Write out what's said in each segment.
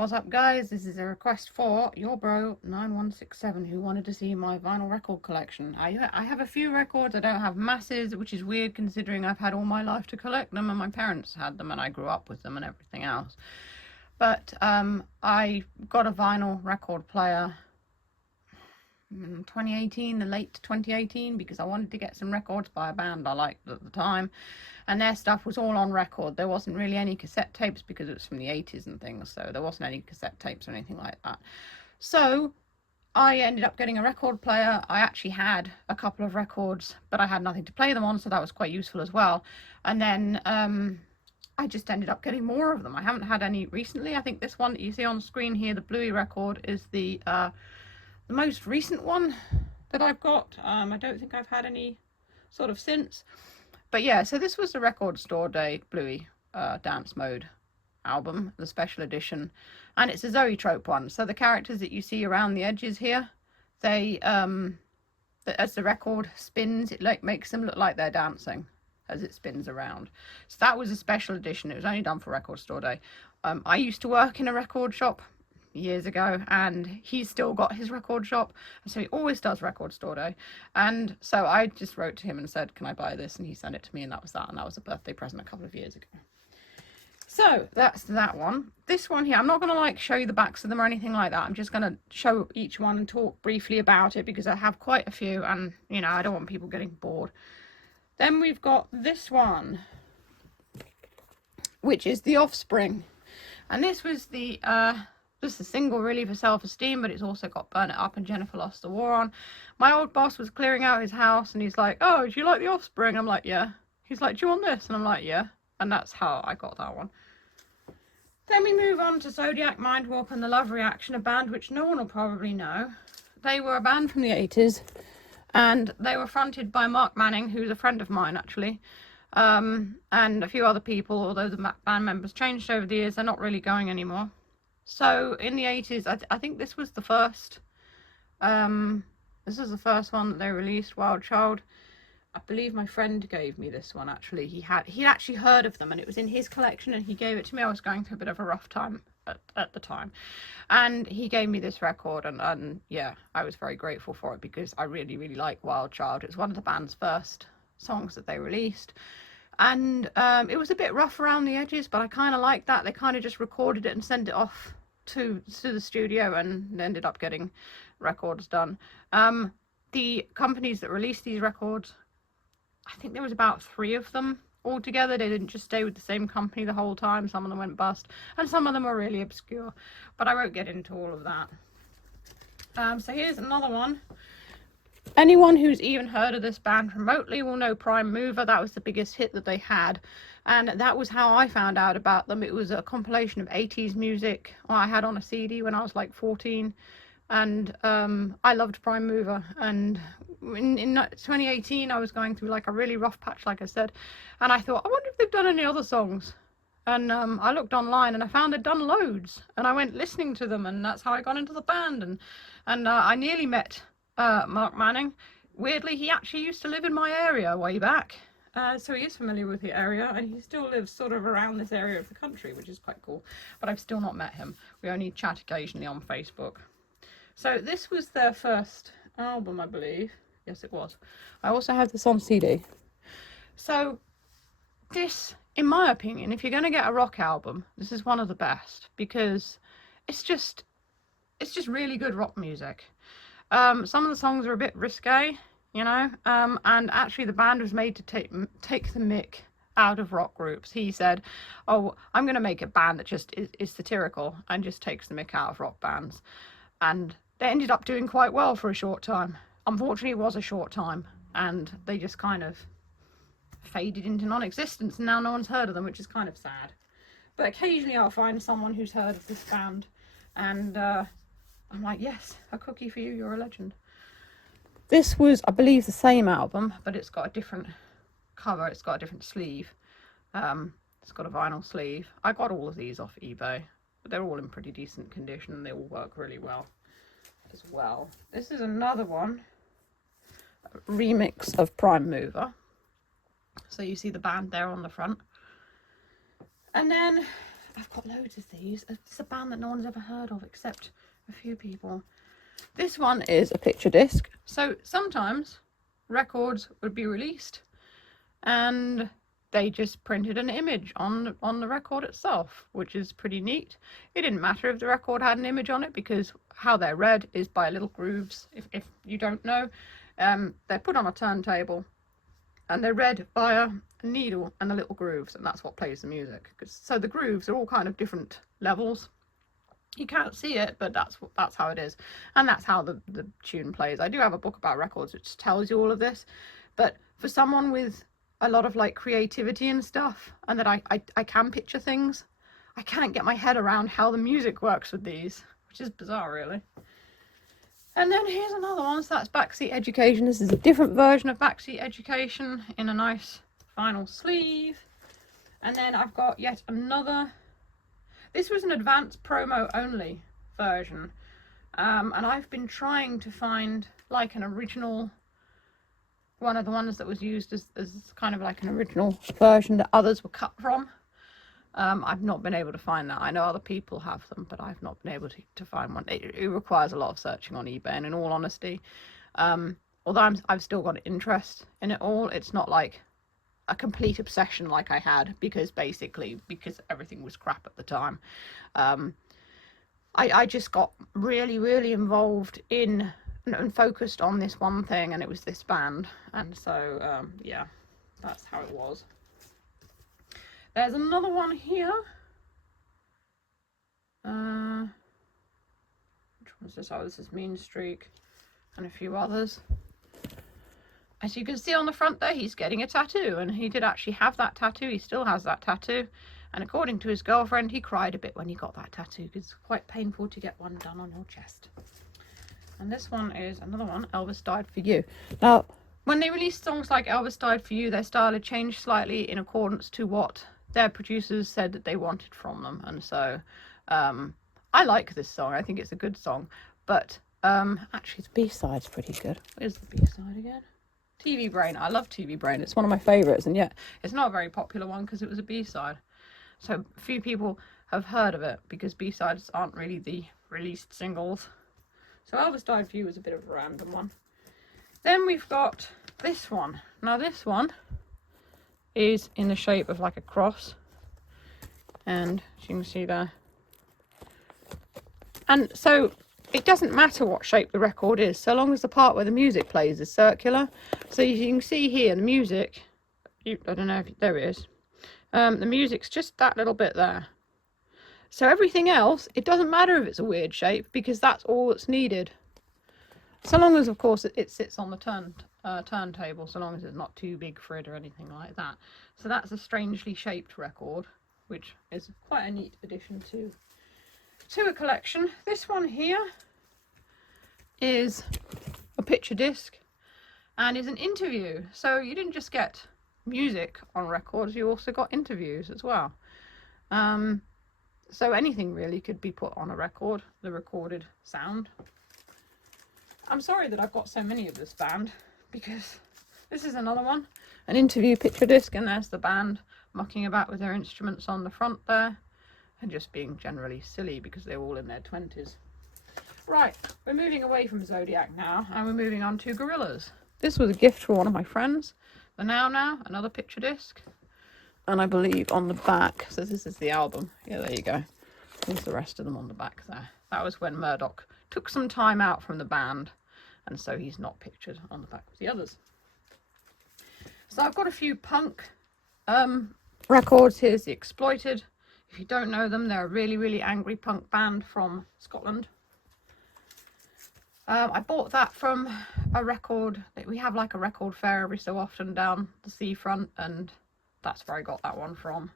What's up, guys? This is a request for your bro 9167 who wanted to see my vinyl record collection. I have a few records. I don't have masses, which is weird considering I've had all my life to collect them and my parents had them and I grew up with them and everything else. But I got a vinyl record player in 2018, the late 2018, because I wanted to get some records by a band I liked at the time, and their stuff was all on record. There wasn't really any cassette tapes because it was from the 80s and things, so there wasn't any cassette tapes or anything like that. So I ended up getting a record player. I actually had a couple of records, but I had nothing to play them on, so that was quite useful as well. And then I just ended up getting more of them. I haven't had any recently. I think this one that you see on the screen here, the Bluey record, is the most recent one that I've got. I don't think I've had any sort of since. But yeah, so this was the Record Store Day Bluey Dance Mode album, the special edition. And it's a Zoetrope one. So the characters that you see around the edges here, they, as the record spins, it makes them look like they're dancing as it spins around. So that was a special edition. It was only done for Record Store Day. I used to work in a record shop years ago, and he's still got his record shop, and so he always does Record Store Day. And so I just wrote to him and said, can I buy this? And he sent it to me, and that was that. And that was a birthday present a couple of years ago. So that's that one. This one here, I'm not going to like show you the backs of them or anything like that. I'm just going to show each one and talk briefly about it because I have quite a few, and you know, I don't want people getting bored. Then we've got this one, which is The Offspring, and this was the just a single really for Self-Esteem, but it's also got Burn It Up and Jennifer Lost the War on. My old boss was clearing out his house and he's like, oh, do you like The Offspring? I'm like, yeah. He's like, do you want this? And I'm like, yeah. And that's how I got that one. Then we move on to Zodiac, Mindwarp and The Love Reaction, a band which no one will probably know. They were a band from the 80s and they were fronted by Mark Manning, who's a friend of mine actually, and a few other people, although the band members changed over the years. They're not really going anymore. So in the 80s, I think this was the first, this is the first one that they released, Wild Child. I believe my friend gave me this one, actually. He'd actually heard of them, and it was in his collection, and he gave it to me. I was going through a bit of a rough time at the time, and he gave me this record, and yeah, I was very grateful for it because I really, really like Wild Child. It's one of the band's first songs that they released. And it was a bit rough around the edges, but I kind of liked that. They kind of just recorded it and sent it off to the studio and ended up getting records done. The companies that released these records, I think there was about 3 of them altogether. They didn't just stay with the same company the whole time. Some of them went bust, and some of them are really obscure, but I won't get into all of that. So here's another one. Anyone who's even heard of this band remotely will know Prime Mover. That was the biggest hit that they had, and that was how I found out about them. It was a compilation of 80s music I had on a CD when I was like 14, and I loved Prime Mover. And in 2018 I was going through like a really rough patch, like I said, and I thought, I wonder if they've done any other songs. And I looked online and I found they'd done loads, and I went listening to them, and that's how I got into the band. And I nearly met Mark Manning. Weirdly, he actually used to live in my area way back, so he is familiar with the area, and he still lives sort of around this area of the country, which is quite cool. But I've still not met him. We only chat occasionally on Facebook. So this was their first album, I believe. Yes, it was. I also have this on CD. So this, in my opinion, if you're going to get a rock album, this is one of the best, because it's just really good rock music. Some of the songs are a bit risque, you know, and actually the band was made to take the mick out of rock groups. He said, oh, I'm going to make a band that just is satirical and just takes the mick out of rock bands. And they ended up doing quite well for a short time. Unfortunately, it was a short time, and they just kind of faded into non-existence, and now no one's heard of them, which is kind of sad. But occasionally I'll find someone who's heard of this band, and I'm like, yes, a cookie for you, you're a legend. This was, I believe, the same album, but it's got a different cover, it's got a different sleeve. It's got a vinyl sleeve. I got all of these off eBay, but they're all in pretty decent condition, and they all work really well as well. This is another one, a remix of Prime Mover. So you see the band there on the front. And then I've got loads of these. It's a band that no one's ever heard of except a few people. This one is a picture disc. So sometimes records would be released and they just printed an image on the record itself, which is pretty neat. It didn't matter if the record had an image on it, because how they're read is by little grooves. If you don't know, they're put on a turntable and they're read via a needle and the little grooves, and that's what plays the music. So the grooves are all kind of different levels. You can't see it, but that's how it is, and that's how the tune plays. I do have a book about records which tells you all of this, but for someone with a lot of like creativity and stuff, and that I can picture things, I can't get my head around how the music works with these, which is bizarre really. And then here's another one. So that's Backseat Education. This is a different version of Backseat Education in a nice vinyl sleeve. And then I've got yet another. This was an advanced promo only version, and I've been trying to find like an original, one of the ones that was used as kind of like an original version that others were cut from. I've not been able to find that. I know other people have them, but I've not been able to find one. It requires a lot of searching on eBay, and in all honesty, although I've still got interest in it all, it's not like a complete obsession like I had, because everything was crap at the time. I just got really involved in and focused on this one thing, and it was this band, and so yeah, that's how it was. There's another one here. Which one is this? Oh, this is Mean Streak, and a few others. As you can see on the front there, he's getting a tattoo, and he did actually have that tattoo. He still has that tattoo, and according to his girlfriend, he cried a bit when he got that tattoo, because it's quite painful to get one done on your chest. And this one is another one, Elvis Died for You. Now, when they released songs like Elvis Died for You, their style had changed slightly in accordance to what their producers said that they wanted from them, and so I like this song. I think it's a good song, but actually the B-side's pretty good. Where's the B-side again? TV Brain. I love TV Brain. It's one of my favourites, and yet it's not a very popular one because it was a B-side. So few people have heard of it because B-sides aren't really the released singles. So Elvis Died for You was a bit of a random one. Then we've got this one. Now this one is in the shape of like a cross, and as you can see there, and so it doesn't matter what shape the record is, so long as the part where the music plays is circular. So you can see here the music, I don't know if there it is, the music's just that little bit there. So everything else, it doesn't matter if it's a weird shape, because that's all that's needed, so long as of course it sits on the turntable, so long as it's not too big for it or anything like that. So that's a strangely shaped record, which is quite a neat addition to a collection. This one here is a picture disc and is an interview. So you didn't just get music on records, you also got interviews as well. So anything really could be put on a record, the recorded sound. I'm sorry that I've got so many of this band, because this is another one, an interview picture disc, and there's the band mucking about with their instruments on the front there, and just being generally silly because they're all in their 20s. Right, we're moving away from Zodiac now, and we're moving on to Gorillaz. This was a gift for one of my friends. The Now, another picture disc, and I believe on the back, so this is the album. Yeah, there you go. There's the rest of them on the back there. That was when Murdoch took some time out from the band, and so he's not pictured on the back with the others. So I've got a few punk records. Here's The Exploited. If you don't know them, they're a really angry punk band from Scotland. I bought that from a record, we have like a record fair every so often down the seafront, and that's where I got that one from.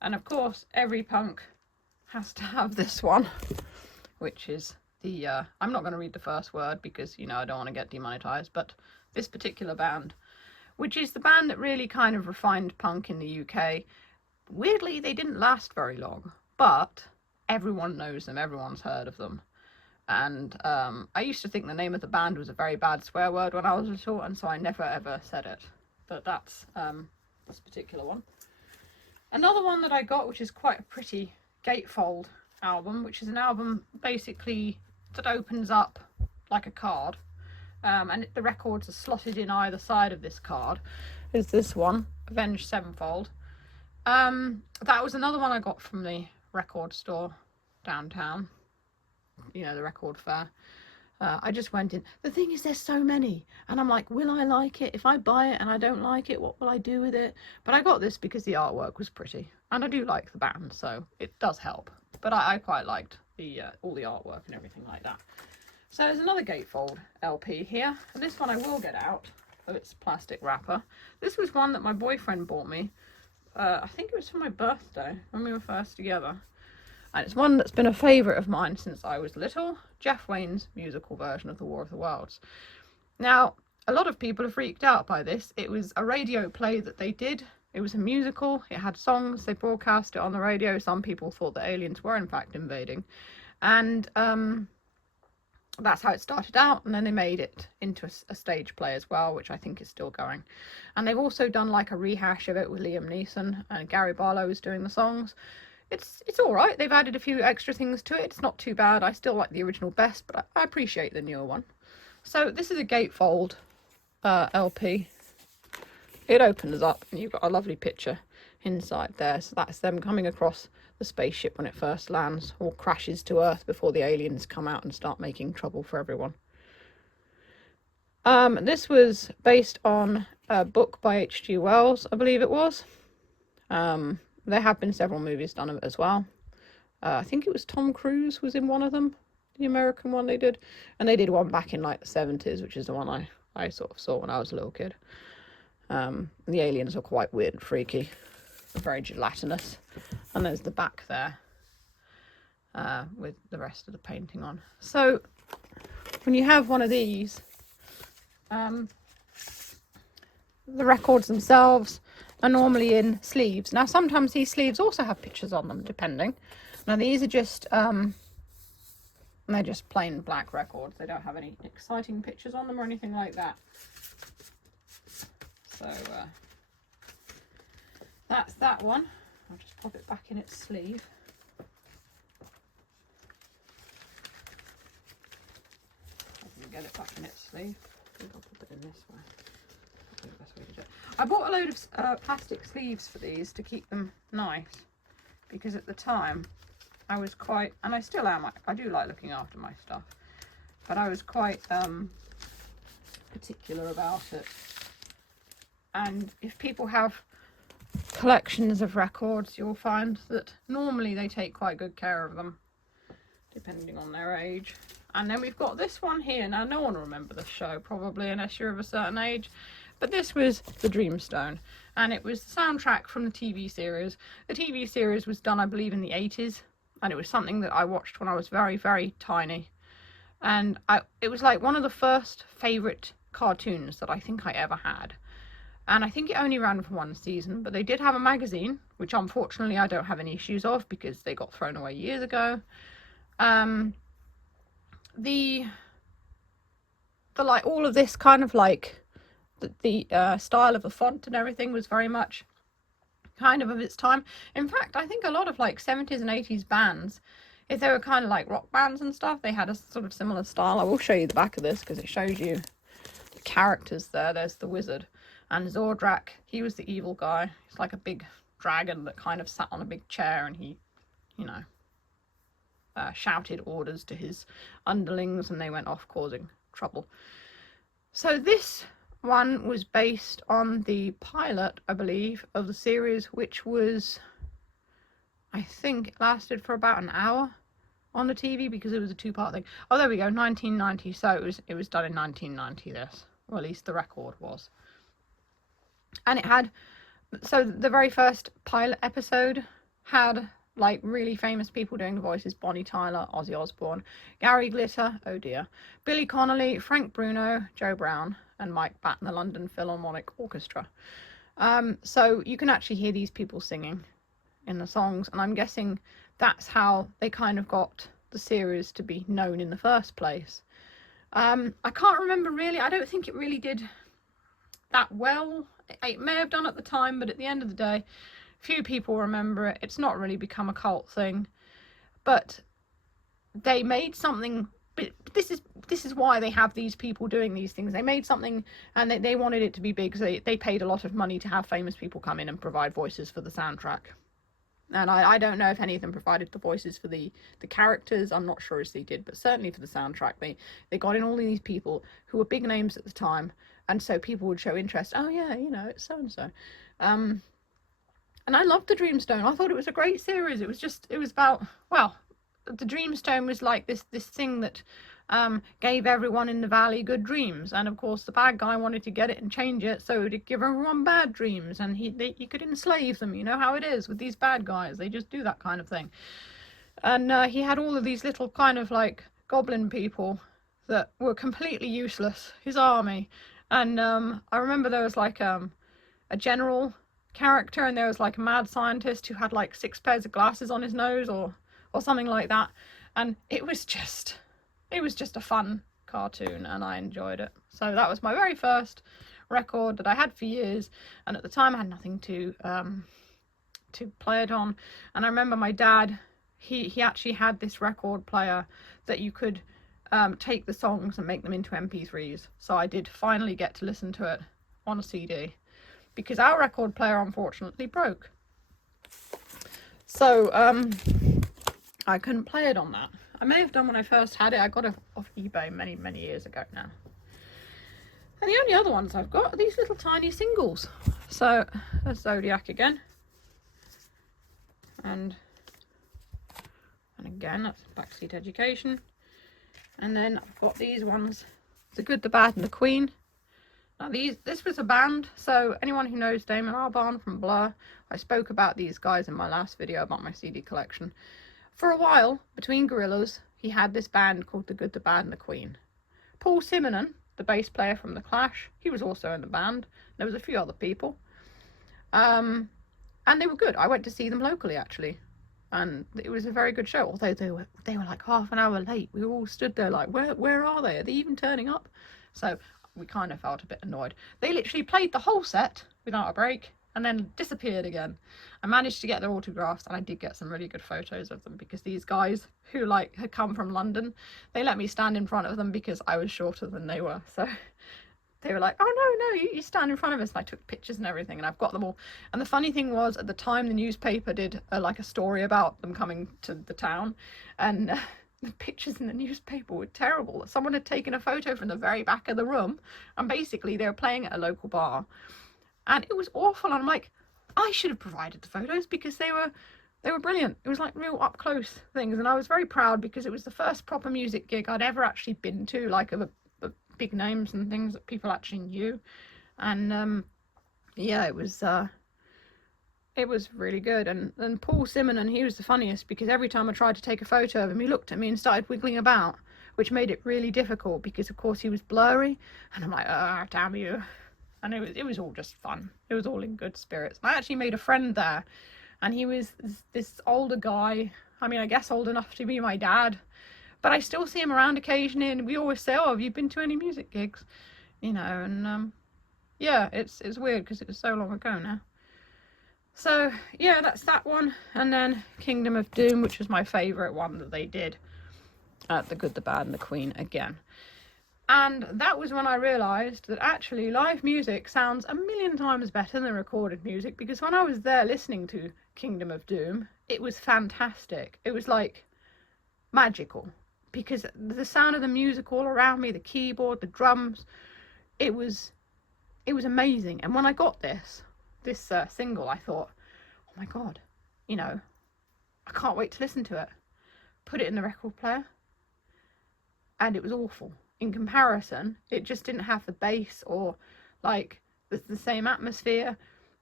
And of course every punk has to have this one, which is the I'm not going to read the first word because, you know, I don't want to get demonetized, but this particular band, which is the band that really kind of refined punk in the UK. Weirdly, they didn't last very long, but everyone knows them, everyone's heard of them. And I used to think the name of the band was a very bad swear word when I was little, and so I never ever said it. But that's this particular one. Another one that I got, which is quite a pretty Gatefold album, which is an album basically that opens up like a card, and the records are slotted in either side of this card. Is this one, Avenged Sevenfold. That was another one I got from the record store downtown, you know, the record fair. I just went in. The thing is, there's so many, and I'm like, will I like it? If I buy it and I don't like it, what will I do with it? But I got this because the artwork was pretty, and I do like the band, so it does help. But I quite liked the all the artwork and everything like that. So there's another Gatefold LP here, and this one I will get out of its plastic wrapper. This was one that my boyfriend bought me. I think it was for my birthday when we were first together. And it's one that's been a favourite of mine since I was little, Jeff Wayne's musical version of The War of the Worlds. Now, a lot of people are freaked out by this. It was a radio play that they did. It was a musical. It had songs. They broadcast it on the radio. Some people thought the aliens were in fact invading. And that's how it started out, and then they made it into a stage play as well, which I think is still going. And they've also done like a rehash of it with Liam Neeson, and Gary Barlow is doing the songs. It's all right. They've added a few extra things to it. It's not too bad. I still like the original best, but I appreciate the newer one. So this is a Gatefold LP. It opens up, and you've got a lovely picture inside there. So that's them coming across the spaceship when it first lands or crashes to Earth before the aliens come out and start making trouble for everyone. This was based on a book by H.G. Wells, I believe it was. There have been several movies done of it as well. I think it was Tom Cruise was in one of them, the American one they did. And they did one back in like the 70s, which is the one I sort of saw when I was a little kid. The aliens are quite weird and freaky. They're very gelatinous. And there's the back there with the rest of the painting on. So when you have one of these, the records themselves are normally in sleeves. Now sometimes these sleeves also have pictures on them, depending. Now these are just they're just plain black records. They don't have any exciting pictures on them or anything like that. So that's that one. I'll just pop it back in its sleeve. I can get it back in its sleeve. I think I'll put it in this way. That's the best way to do it. I bought a load of plastic sleeves for these to keep them nice, because at the time I was quite, and I still am, I do like looking after my stuff, but I was quite particular about it. And if people have collections of records, you'll find that normally they take quite good care of them, depending on their age. And then we've got this one here. Now, no one will remember this show, probably, unless you're of a certain age. But this was The Dreamstone, and it was the soundtrack from the TV series. The TV series was done, I believe, in the 80s, and it was something that I watched when I was very, very tiny. And it was like one of the first favourite cartoons that I think I ever had. And I think it only ran for one season, but they did have a magazine, which unfortunately I don't have any issues of because they got thrown away years ago. The like all of this kind of like the style of the font and everything was very much kind of its time. In fact, I think a lot of like 70s and 80s bands, if they were kind of like rock bands and stuff, they had a sort of similar style. I will show you the back of this because it shows you the characters there. There's the wizard. And Zordrak, he was the evil guy. He's like a big dragon that kind of sat on a big chair, and he, you know, shouted orders to his underlings, and they went off causing trouble. So this one was based on the pilot, I believe, of the series, which was, I think, it lasted for about an hour on the TV because it was a two-part thing. Oh, there we go, 1990. So it was done in 1990. This, or at least the record was. And it had, so the very first pilot episode had like really famous people doing the voices: Bonnie Tyler, Ozzy Osbourne, Gary Glitter, oh dear, Billy Connolly, Frank Bruno, Joe Brown, and Mike Batt and the London Philharmonic Orchestra. So you can actually hear these people singing in the songs, and I'm guessing that's how they kind of got the series to be known in the first place. I can't remember really. I don't think it really did that well. It may have done at the time, but at the end of the day, few people remember it. It's not really become a cult thing. but they made something. But this is why they have these people doing these things. They made something, and they wanted it to be big, so they paid a lot of money to have famous people come in and provide voices for the soundtrack. And I don't know if any of them provided the voices for the characters. I'm not sure as they did, but certainly for the soundtrack, they got in all these people who were big names at the time, and so people would show interest. Oh yeah, you know, it's so and so. And I loved the Dreamstone. I thought it was a great series. It was about, well, the Dreamstone was like this thing that gave everyone in the valley good dreams, and of course the bad guy wanted to get it and change it so to give everyone bad dreams, and he could enslave them. You know how it is with these bad guys, they just do that kind of thing. And he had all of these little kind of like goblin people that were completely useless, his army. And I remember there was like a general character, and there was like a mad scientist who had like 6 pairs of glasses on his nose or something like that, and it was just a fun cartoon, and I enjoyed it. So that was my very first record that I had for years, and at the time I had nothing to play it on. And I remember my dad, he actually had this record player that you could take the songs and make them into MP3s, so I did finally get to listen to it on a CD, because our record player unfortunately broke, so I couldn't play it on that. I may have done when I first had it. I got it off eBay many, many years ago now. And the only other ones I've got are these little tiny singles. So there's Zodiac again. And again, that's Backseat Education. And then I've got these ones. The Good, the Bad and the Queen. Now this was a band, so anyone who knows Damon Albarn from Blur, I spoke about these guys in my last video about my CD collection. For a while, between Gorillaz, he had this band called The Good, the Bad and the Queen. Paul Simonon, the bass player from The Clash, he was also in the band. There was a few other people. And they were good. I went to see them locally, actually. And it was a very good show, although they were like half an hour late. We all stood there like, where are they? Are they even turning up? So we kind of felt a bit annoyed. They literally played the whole set without a break and then disappeared again. I managed to get their autographs, and I did get some really good photos of them, because these guys who like had come from London, they let me stand in front of them because I was shorter than they were. So they were like, oh no, you stand in front of us. And I took pictures and everything, and I've got them all. And the funny thing was, at the time, the newspaper did like a story about them coming to the town, and the pictures in the newspaper were terrible. Someone had taken a photo from the very back of the room, and basically they were playing at a local bar, and it was awful. And I'm like, I should have provided the photos, because they were brilliant. It was like real up close things, and I was very proud, because it was the first proper music gig I'd ever actually been to, like of big names and things that people actually knew. And yeah, it was really good. And Paul Simonon, he was the funniest, because every time I tried to take a photo of him, he looked at me and started wiggling about, which made it really difficult, because of course he was blurry, and I'm like, ah, damn you. And it was all just fun. It was all in good spirits. I actually made a friend there, and he was this older guy. I mean, I guess old enough to be my dad, but I still see him around occasionally, and we always say, oh, have you been to any music gigs? You know, and yeah, it's weird, because it was so long ago now. So yeah, that's that one. And then Kingdom of Doom, which was my favourite one that they did, The Good, the Bad and the Queen again. And that was when I realised that actually live music sounds a million times better than recorded music, because when I was there listening to Kingdom of Doom, it was fantastic. It was like magical, because the sound of the music all around me, the keyboard, the drums, it was amazing. And when I got this single, I thought, oh my god, you know, I can't wait to listen to it. Put it in the record player, and it was awful. In comparison, it just didn't have the bass or like the same atmosphere.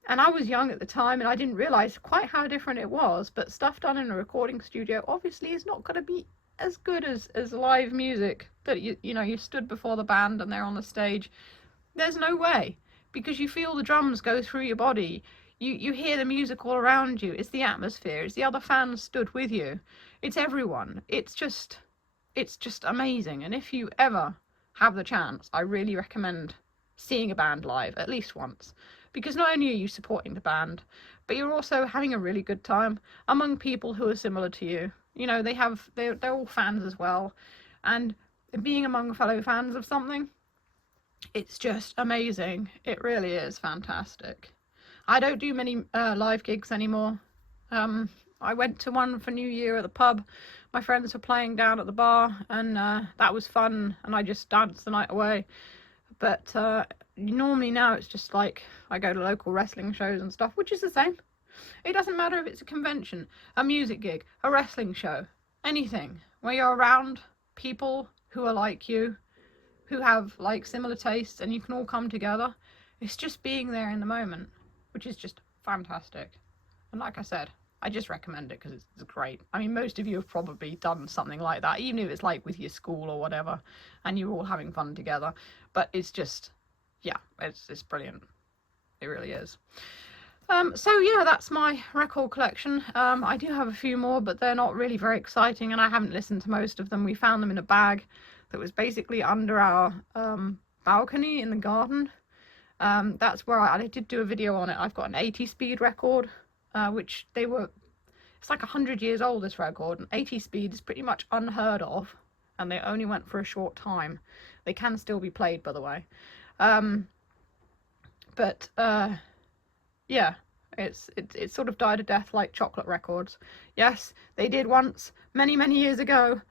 And I was young at the time, and I didn't realise quite how different it was. But stuff done in a recording studio obviously is not going to be as good as live music that you know, you stood before the band and they're on the stage. There's no way, because you feel the drums go through your body. You hear the music all around you. It's the atmosphere. It's the other fans stood with you. It's everyone. It's just amazing. And if you ever have the chance, I really recommend seeing a band live at least once, because not only are you supporting the band, but you're also having a really good time among people who are similar to you. You know, they're all fans as well, and being among fellow fans of something, it's just amazing. It really is fantastic. I don't do many live gigs anymore. I went to one for New Year at the pub. My friends were playing down at the bar, and that was fun, and I just danced the night away. But normally now it's just like I go to local wrestling shows and stuff, which is the same. It doesn't matter if it's a convention, a music gig, a wrestling show, anything where you're around people who are like you, who have like similar tastes, and you can all come together. It's just being there in the moment, which is just fantastic. And like I said, I just recommend it because it's great. I mean, most of you have probably done something like that, even if it's like with your school or whatever, and you're all having fun together. But it's just, yeah, it's brilliant. It really is. So yeah, that's my record collection. I do have a few more, but they're not really very exciting, and I haven't listened to most of them. We found them in a bag that was basically under our balcony in the garden. That's where I did do a video on it. I've got an 80 speed record, which it's like 100 years old, this record, and 80 speed is pretty much unheard of, and they only went for a short time. They can still be played, by the way. Yeah, it's sort of died a death like chocolate records. Yes, they did once, many, many years ago.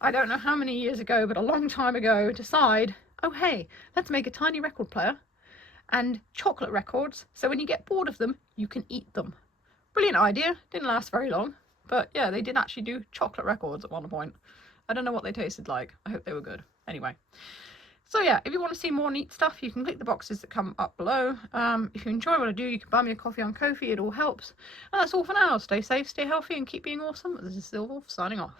I don't know how many years ago, but a long time ago, decide, oh hey, let's make a tiny record player and chocolate records, so when you get bored of them, you can eat them. Brilliant idea. Didn't last very long, but yeah, they did actually do chocolate records at one point. I don't know what they tasted like. I hope they were good. Anyway. So yeah, if you want to see more neat stuff, you can click the boxes that come up below. If you enjoy what I do, you can buy me a coffee on Ko-fi. It all helps. And that's all for now. Stay safe, stay healthy, and keep being awesome. This is Silverwolf signing off.